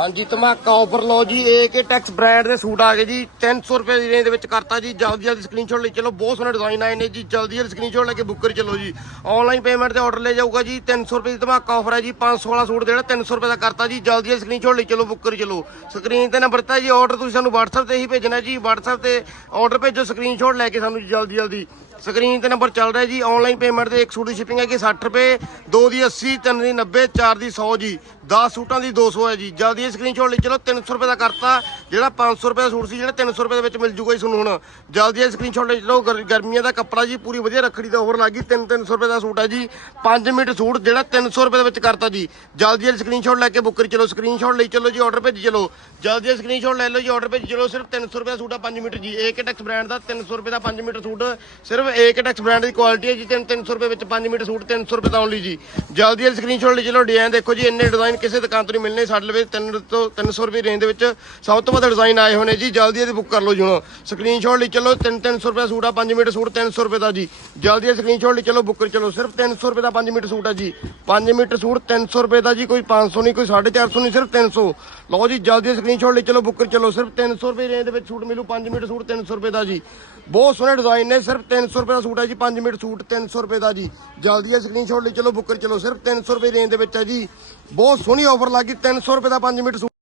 ਹਾਂਜੀ, ਧਮਾਕਾ ਆਫਰ ਲਓ ਜੀ ਏਕੇ ਟੈਕਸ ਬ੍ਰਾਂਡ ਦੇ ਸੂਟ ਆ ਗਏ ਜੀ। 300 ਰੁਪਏ ਦੀ ਰੇਂਜ ਦੇ ਵਿੱਚ ਕਰਤਾ ਜੀ। ਜਲਦੀ ਜਲਦੀ ਸਕਰੀਨਸ਼ਾਟ ਲਈ ਚਲੋ, ਬਹੁਤ ਸੋਹਣੇ ਡਿਜ਼ਾਈਨ ਆਏ ਨੇ ਜੀ। ਜਲਦੀ ਜਲਦੀ ਸਕਰੀਨਸ਼ਾਟ ਲੈ ਕੇ ਬੁੱਕ ਕਰੀ ਚਲੋ ਜੀ। ਆਨਲਾਈਨ ਪੇਮੈਂਟ ਤੇ ਆਰਡਰ ਲੈ ਜਾਊਗਾ ਜੀ। 300 ਰੁਪਏ ਦੀ ਧਮਾਕਾ ਆਫਰ ਹੈ ਜੀ। 500 ਵਾਲਾ ਸੂਟ ਜਿਹੜਾ 300 ਰੁਪਏ ਦਾ ਕਰਤਾ ਜੀ। ਜਲਦੀ ਜਲਦੀ ਸਕਰੀਨਸ਼ਾਟ ਲਈ ਚਲੋ ਬੁੱਕ ਕਰੀ ਚਲੋ। ਸਕਰੀਨ ਤੇ ਨੰਬਰ ਦਿੱਤਾ ਜੀ। ਆਰਡਰ ਤੁਸੀਂ ਸਾਨੂੰ WhatsApp ਤੇ ਹੀ ਭੇਜਣਾ ਜੀ। WhatsApp ਤੇ ਆਰਡਰ ਭੇਜੋ ਸਕਰੀਨਸ਼ਾਟ ਲੈ ਕੇ ਸਾਨੂੰ ਜੀ ਜਲਦੀ ਜਲਦੀ। ਸਕਰੀਨ ਤੇ ਨੰਬਰ ਚੱਲ ਰਿਹਾ ਜੀ ਆਨਲਾਈਨ ਪੇਮੈਂਟ ਤੇ ਇੱਕ ਸੂਟ ਦੀ ਸ਼ਿਪਿੰਗ ਹੈਗੀ 60 ਰੁਪਏ, ਦੋ ਦੀ 80 ਤਿੰਨ ਦੀ 90 ਚਾਰ ਦੀ 100 ਜੀ। 10 ਸੂਟਾਂ ਦੀ 200 ਹੈ ਜੀ। ਜਲਦੀ ਇਹ ਸਕਰੀਨਸ਼ਾਟ ਲਈ ਚਲੋ 300 ਰੁਪਏ ਦਾ ਕਰਤਾ, ਜਿਹੜਾ 500 ਰੁਪਏ ਦਾ ਸੂਟ ਸੀ, ਜਿਹੜਾ 300 ਰੁਪਏ ਦੇ ਵਿੱਚ ਮਿਲ ਜੂਗਾ ਜੀ ਤੁਹਾਨੂੰ ਹੁਣ। ਜਲਦੀ ਇਹ ਸਕਰੀਨਸ਼ਾਟ ਲਈ ਚਲੋ, ਗਰ- ਗਰਮੀਆਂ ਦਾ ਕੱਪੜਾ ਜੀ, ਪੂਰੀ ਵਧੀਆ ਰੱਖੜੀ ਦਾ ਹੋਰ ਲੱਗੀ 3 300 ਰੁਪਏ ਦਾ ਸੂਟ ਹੈ ਜੀ। 5 ਮਿੰਟ ਸੂਟ ਜਿਹੜਾ 300 ਰੁਪਏ ਦੇ ਵਿੱਚ ਕਰਤਾ ਜੀ। ਜਲਦੀ ਇਹ ਸਕਰੀਨਸ਼ਾਟ ਲੈ ਕੇ ਬੁੱਕ ਕਰੀ ਚਲੋ ਸਕਰੀਨਸ਼ਾਟ ਲਈ ਚਲੋ ਜੀ ਆਰਡਰ ਭੇਜੀ ਚਲੋ। ਜਲਦੀ ਇਹ ਸਕਰੀਨਸ਼ਾਟ ਲੈ ਲਓ ਜੀ ਆਰਡਰ ਭੇਜੀ ਚਲੋ, ਸਿਰਫ 300 ਰੁਪਏ ਦਾ ਸੂਟ ਆ 5 ਮੀਟਰ ਜੀ। ਏਕੇ ਟੈਕਸ ਬ੍ਰਾਂਡ ਦਾ 300 ਰੁਪਏ ਦਾ 5 ਮੀਟਰ ਸੂਟ ਸਿਰਫ ਏਕੇ ਟੈਕਸ ਬ੍ਰਾਂਡ ਦੀ ਕੁਆਲਿਟੀ ਹੈ ਜੀ 3 300 ਰੁਪਏ ਵਿੱਚ 5 ਮੀਟਰ ਸੂਟ 300 ਰੁਪਏ ਦਾ ਓਨਲੀ ਜੀ ਜਲਦੀ ਇਹ ਸਕਰੀਨਸ਼ਾਟ ਲਈ ਚਲੋ ਡਿਜ਼ਾਈਨ ਦੇਖੋ ਜੀ ਇੰਨੇ ਡਿਜ਼ਾਈਨ ਕਿਸੇ ਦੁਕਾਨ ਤੋਂ ਨਹੀਂ ਮਿਲਣੇ ਸਾਡੇ ਲਵੇ 3 ਤੋਂ 300 ਰੁਪਏ ਰੇਂਜ ਦੇ ਵਿੱਚ ਸਭ ਤੋਂ ਵੱਧ ਡਿਜ਼ਾਈਨ ਆਏ ਹੋਣੇ ਜੀ ਜਲਦੀ ਇਹਦੀ ਬੁੱਕ ਕਰ ਲਓ ਜੀ ਹੁਣ ਸਕਰੀਨਸ਼ਾਟ ਲਈ ਚਲੋ 3 300 ਰੁਪਏ ਦਾ ਸੂਟ ਆ 5 ਮੀਟਰ ਸੂਟ 300 ਰੁਪਏ ਦਾ ਜੀ ਜਲਦੀ ਇਹ ਸਕਰੀਨਸ਼ਾਟ ਲਈ ਚਲੋ ਬੁੱਕ ਕਰ ਚਲੋ ਸਿਰਫ 300 ਰੁਪਏ ਦਾ 5 ਮੀਟਰ ਸੂਟ ਆ ਜੀ 5 ਮੀਟਰ ਸੂਟ 300 ਰੁਪਏ ਦਾ ਜੀ ਕੋਈ 500 ਨਹੀਂ ਕੋਈ 450 ਨਹੀਂ ਸਿਰਫ 300 ਲਓ ਜੀ ਜਲਦੀ ਸਕਰੀਨਸ਼ਾਟ ਲਈ ਚਲੋ ਬੁੱਕ ਕਰ ਚਲੋ ਸਿਰਫ 300 ਰੁਪਏ ਰੇਂਜ ਦੇ ਵਿੱਚ ਸੂਟ ਮਿਲੂ 5 ਮੀਟਰ ਸੂਟ 300 ਰੁਪਏ ਦਾ ਜੀ ਬਹੁਤ ਸੋਹਣੇ ਡਿਜ਼ਾਈਨ ਨੇ ਸਿਰਫ 300 ਰੁਪਏ ਦਾ ਸੂਟ ਹੈ ਜੀ 5 ਮੀਟਰ ਸੂਟ 300 ਰੁਪਏ ਦਾ ਜੀ। ਜਲਦੀ ਇਹ ਸਕਰੀਨਸ਼ਾਟ ਲਈ ਚਲੋ ਬੁੱਕਰ ਚਲੋ, ਸਿਰਫ 300 ਰੁਪਏ ਰੇਂਜ ਦੇ ਵਿੱਚ ਹੈ ਜੀ। ਬਹੁਤ ਸੋਹਣੀ ਆਫਰ ਲੱਗੀ 300 ਰੁਪਏ ਦਾ 5 ਮੀਟਰ ਸੂਟ।